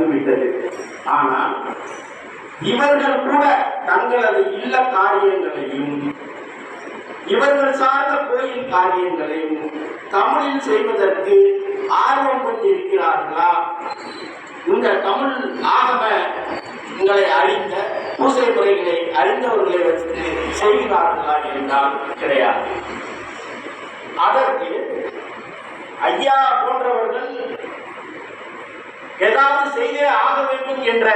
வந்துவிட்டது ஆனால் இவர்கள் கூட தங்களது இல்ல காரியங்களையும் இவர்கள் சார்ந்த கோயில் காரியங்களையும் தமிழில் செய்வதற்கு ஆர்வம் கொண்டிருக்கிறார்களா? இந்த தமிழ் ஆகமங்களை அறிந்த பூசை முறைகளை அறிந்தவர்களை வச்சு செய்கிறார்களா என்றால் கிடையாது. அதற்கு ஐயா போன்றவர்கள் ஏதாவது செய்தே ஆக வேண்டும் என்ற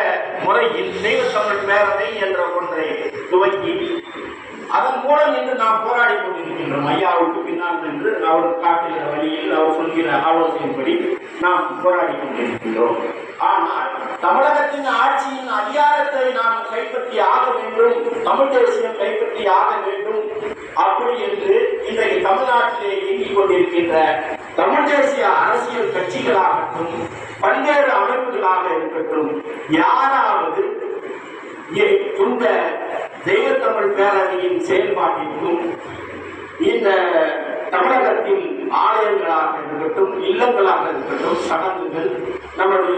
முறையில் தெய்வ தமிழ் பேரவை என்ற ஒன்றை துவக்கி அதன் மூலம் இன்று நாம் போராடி கொண்டிருக்கின்றோம். ஐயாவுக்கு பின்னால் நின்று அவர் காட்டுகிற வழியில் அவர் சொல்கிற ஆலோசனைப்படி நாம் போராடி கொண்டிருக்கின்றோம். ஆனால் தமிழகத்தின் ஆட்சியின் அதிகாரத்தை நாம் கைப்பற்றி ஆக வேண்டும் தமிழ் தேசியம் கைப்பற்றி ஆக வேண்டும் அப்படி என்று இன்றைக்கு தமிழ்நாட்டிலே இயங்கிக் கொண்டிருக்கின்ற தமிழ் தேசிய அரசியல் கட்சிகளாகட்டும் பல்வேறு அமைப்புகளாக இருக்கட்டும் யாராவது இ- இந்த தெய்வத்தமிழ் பேரவையின் செயல்பாட்டிற்கும் இந்த தமிழகத்தின் ஆலயங்களாக இருக்கட்டும் இல்லங்களாக இருக்கட்டும் சடங்குகள் நமது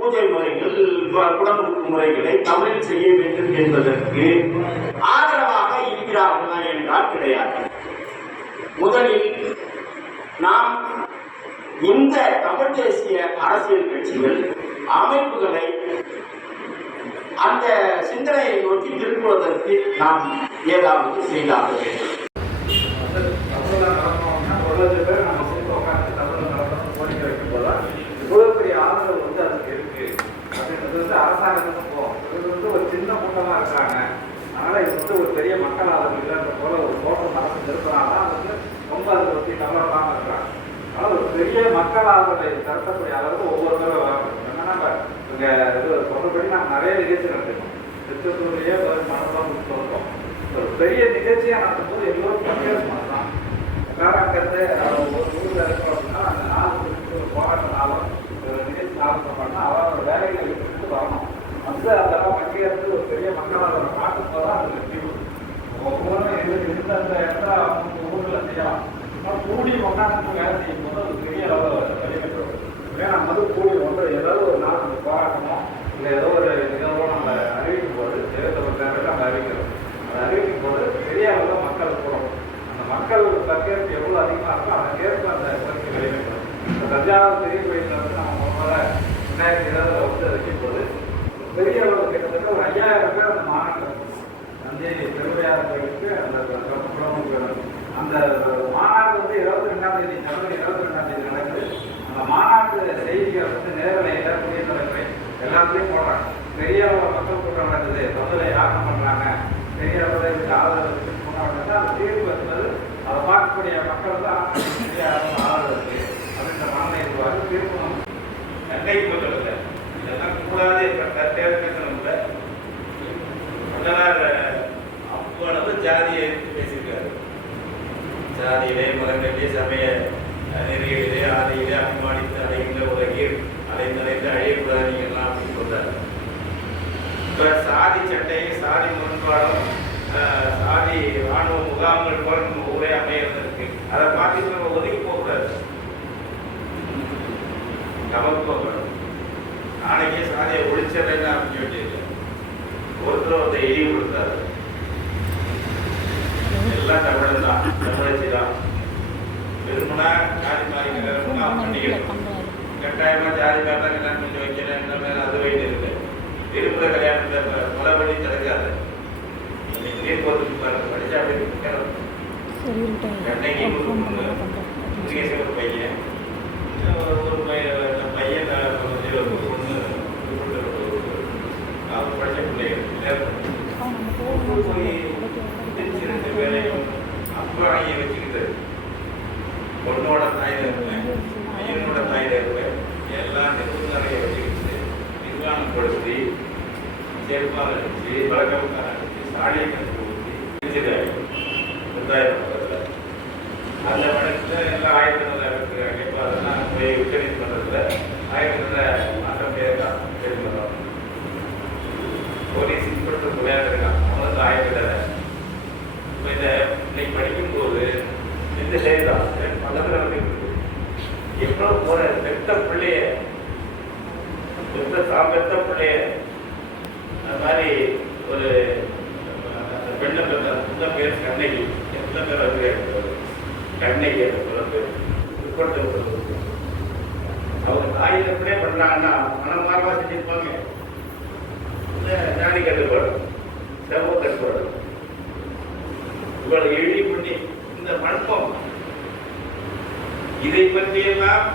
பூஜை முறைகள் ப- குடமுழுக்கு முறைகளை தமிழில் செய்ய வேண்டும் என்பதற்கு ஆதரவாக இருக்கிறார்களா என்றால் கிடையாது. முதலில் நாம் இந்த தமிழ் தேசிய அரசியல் கட்சிகள் அமைப்புகளை அந்த சிந்தனையை நோக்கி திரும்புவதற்கு நாம் ஏதாவது செய்தாக வேண்டும். பேர் நம்ம உட்காந்து பெரிய ஆதரவு வந்து வந்து போகும் இது வந்து ஒரு சின்ன கூட்டமா இருக்காங்க அதனால இது வந்து ஒரு பெரிய மக்கள் ஆதரவு இல்லைன்ற போல ஒரு தோட்டம் மனசு இருக்கிறனால அது வந்து ரொம்ப அதை பற்றி கவலைப்படாமல் இருக்கிறாங்க ஆனால் ஒரு பெரிய மக்கள் ஆதரவை திரட்டக்கூடிய அளவுக்கு ஒவ்வொருத்தரும் வரணும் ஏன்னா நம்ம இங்கே இது சொல்றபடி நாங்கள் நிறைய நிகழ்ச்சி நடத்திருக்கோம். திருச்செந்தூர்லயே மனதான் சொல்றோம் ஒரு பெரிய நிகழ்ச்சியாக நடத்தும்போது எல்லோரும் பங்கேற்க மாட்டான் காராங்கிறது ஒரு ஊர்ல இருக்கோம் அப்படின்னா அந்த நாலு மணிக்கு ஒரு போராட்ட நாளும் ஒரு நிகழ்ச்சி ஆரம்பம் பண்ணால் அவரோட வேலைகளை விட்டுட்டு வரணும். வந்து அதெல்லாம் பங்கேற்று ஒரு பெரிய மக்களால் காட்டும் போது தான் அது வெற்றி பெறும். எங்களுக்கு இருந்த இடத்துல அவங்க ஊரில் செய்யலாம். கூடி ஒன்றாந்து வேலை செய்யும் போது அது பெரிய அளவில் வெளியிட்டு ஏன்னா மது கூடி ஒன்று ஏதாவது ஒரு நாள் நம்ம போராட்டமோ இல்லை ஏதோ ஒரு நிகழ்வோ நம்ம அறிவிக்கும் போது தேர்தல் தேர்தல் நம்ம அறிவிக்கிறோம். அதை அறிவிக்கும் போது பெரிய அளவில் மக்கள் போகிறோம் அந்த மக்கள் பங்கேற்பு எவ்வளோ அதிகமாக இருக்கோ அதற்கேற்ப அந்த கோரிக்கை வெளியிடப்படும் இப்போ தஞ்சாவூர் பெரிய கோயிலில் வந்து நம்ம முதல்ல ரெண்டாயிரத்தி இருபதுல வந்து வைக்கும் போது பெரிய அளவு கிட்டத்தட்ட ஒரு ஐயாயிரம் பேர் அந்த மாநாட்டில் தஞ்சை பெருமையார் கோயிலுக்கு அந்த குளமுக்கு அந்த மாநாடு வந்து இருபத்தி ரெண்டாம் தேதி ஜனவரி இருபத்தி ரெண்டாம் தேதி நடக்குது. அந்த மாநாட்டு செய்திகள் வந்து நேரலையில புதிய தலைமுறை எல்லாத்துலேயும் போடுறாங்க. பெரிய அளவு மக்கள் கூட்டம் நடக்குது. முதல்ல யாகம் பண்றாங்க பெரிய அளவில் இதுக்கு ஆதரவு இருக்குன்னு சொன்னாங்க அந்த தீர்ப்பு என்பது அதை பார்க்கக்கூடிய மக்கள் தான் பெரிய அளவு ஆதரவு இருக்கு அப்படின்ற மனநிலை இதுவாக தீர்ப்பு நம்ம நன்மை கொள்ளவில்லை இதெல்லாம் கூடாது என்ற கருத்தையாக பேசணும்ல வள்ளலார் அவ்வளவு ஜாதியை பேசியிருக்காரு. ஜாதியிலே மதங்களிலே சமய நெறிகளிலே ஆதியிலே அபிமானித்து அடைகின்ற உலகில் அலைந்தலைந்து அழியக்கூடாது நீங்கள்லாம் அப்படின்னு சொல்றாரு. இப்ப சாதி சட்டை சாதி முரண்பாடும் சாதி ராணுவ முகாம்கள் போல தமிழன் தான் விரும்பினா ஜாதி மாறி கல்யாணம் பண்ணிக்கணும் கட்டாயமா ஜாதி மாறி கல்யாணம் பண்ணி அது வைத்து இருக்கு விரும்புகிற கல்யாணத்தை கொலை பண்ணி தடுக்காது இன்னைக்கு படிச்சா அப்படி கண்ணைக்கு ஒரு பையன் ஒரு பையன் பையன் ஒரு பொண்ணு அவர் படித்த பிள்ளைகள் போய் திருச்சி ரெண்டு வேலையும் அப்புறம் வச்சுக்கிட்டு பொண்ணோட தாயில இருப்பேன் பையனோட தாயில இருப்பேன் எல்லா நிபுணரையை வச்சுக்கிட்டு நிர்வாணம் படுத்தி வச்சு அடிச்சு வழக்கம்கார அடிச்சு எவ்வளோ போற பெத்த பிள்ளைய பெத்த தான் பெற்ற பிள்ளைய அந்த மாதிரி ஒரு அந்த பெண்ணை பெற்ற அந்த பேர் கண்ணகி. எத்தனை பேர் அது கண்ணகி அந்த பிறப்பு பேர். அவங்க தாய் எப்படியே பண்ணாங்கன்னா மனமாரமா செஞ்சிருப்பாங்க. ஞானி கட்டுப்பாடு செவ்வ கட்டுப்பாடு. இவ்வளவு எழுதி பண்ணி இந்த மண்பம் இதை பற்றியெல்லாம்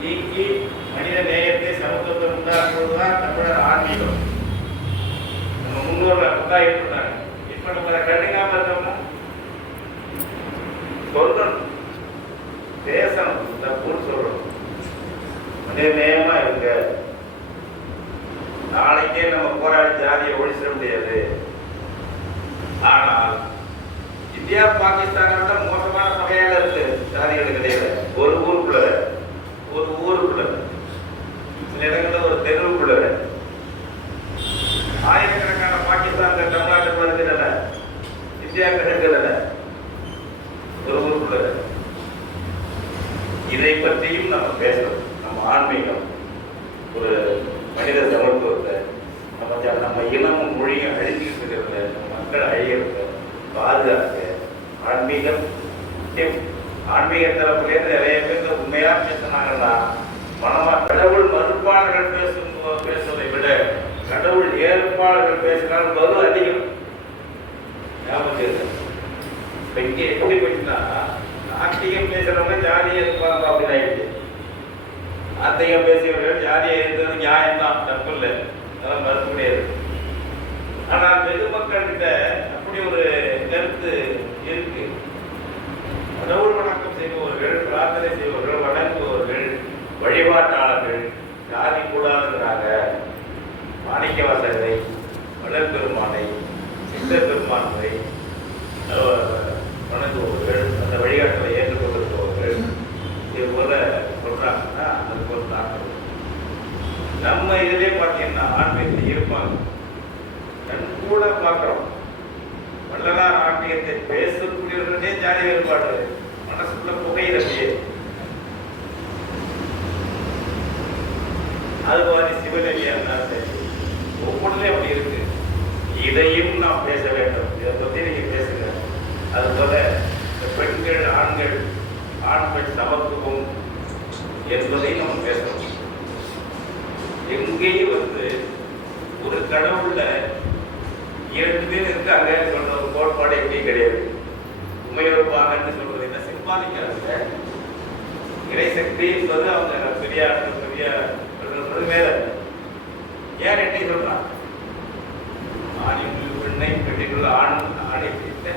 நீக்கி மனித நேயத்தை சமத்துவத்தை உண்டாக்குவதுதான் தமிழர் ஆன்மீகம். நம்ம முன்னோர்கள் அப்படிதான் இருந்தாங்க இப்ப நம்ம அதை கண்டுக்காம இருந்தோம்னா சொல்லணும். பேசணும். தப்புன்னு சொல்லணும். மனித நேயமா இருங்க. நாளைக்கே நம்ம போராடி ஜாதியை ஒழிச்சிட முடியாது. ஆனால் இந்தியா பாகிஸ்தான் மோசமான வகையில இருக்கு. ஜாதிகளுக்கு கிடையாது ஒரு ஊருக்குள்ள ஒரு ஊருக்குள்ள. சில இடங்கள்ல ஒரு தெருவுக்குள்ள ஆயிரக்கணக்கான பாகிஸ்தான் தமிழ்நாட்டுக்குள்ள இருக்கிறத இந்தியாவுக்கு இருக்கிறத ஒரு ஊருக்குள்ள இதை பற்றியும் நம்ம பேசணும். நம்ம ஆன்மீகம். ஒரு மனித சமத்துவத்தை நம்ம நம்ம இனமும் மொழியும் அழிஞ்சுக்கிட்டு இருக்கிறத மக்கள் அழியிறத பாதுகாக்க ஆன்மீகம் முக்கியம். ஆன்மீக தரப்புலேருந்து நிறைய பேர் உண்மையா பேசினாங்கன்னா மனமா கடவுள் மறுப்பாளர்கள் பேசும் பேசுவதை விட கடவுள் ஏற்பாளர்கள் பேசினால் பதில் அதிகம். ஞாபகம் இருக்கு. இப்ப இங்கே எப்படி போச்சுன்னா நாத்திகம் பேசுறவங்க ஜாதியை இருப்பாங்க அப்படின்னு ஆயிடுச்சு. நாத்திகம் பேசியவர்கள் ஜாதியை இருந்தது நியாயம் தான் தப்பு இல்லை. அதெல்லாம் மறுக்க முடியாது. வளர் பெருமானை சித்த பெருமானை வணங்குபவர்கள் அந்த வழிகாட்டலை ஏற்றுக்கொண்டிருப்பவர்கள் இது போல சொல்றாங்கன்னா அது போல தாக்கம் நம்ம இதிலே பார்த்தீங்கன்னா ஆன்மீகத்தில் இருப்பாங்க கண் கூட பார்க்குறோம். வள்ளலார் ஆன்மீகத்தை பேசக்கூடியவர்களே ஜாதி வேறுபாடு. மனசுக்குள்ள புகையிறப்பியே அது மாதிரி சிவநெறியா இருந்தாலும் சரி ஒவ்வொன்றுலையும் அப்படி இதையும் நாம் பேச வேண்டும். இதை பற்றி நீங்க பேசுங்க. அதுபோல இந்த பெண்கள் ஆண்கள் ஆண் பெண் சமத்துவம் என்பதையும் நம்ம பேசணும். எங்கேயும் வந்து ஒரு கடவுள்ல இரண்டு பேர் இருக்காங்க சொல்ற ஒரு கோட்பாடு எங்கேயும் கிடையாது. உமையொரு பாகன்னு சொல்றது என்ன? சிம்பாதிக்காதுங்க இறைசக்தி என்பது அவங்க பெரிய பெரிய சொல்றது வேற ஏன் ரெட்டை சொல்றான் ஆணிக்குள் பெண்ணை பெண்ணுக்குள்ள ஆண் ஆணை பிடித்த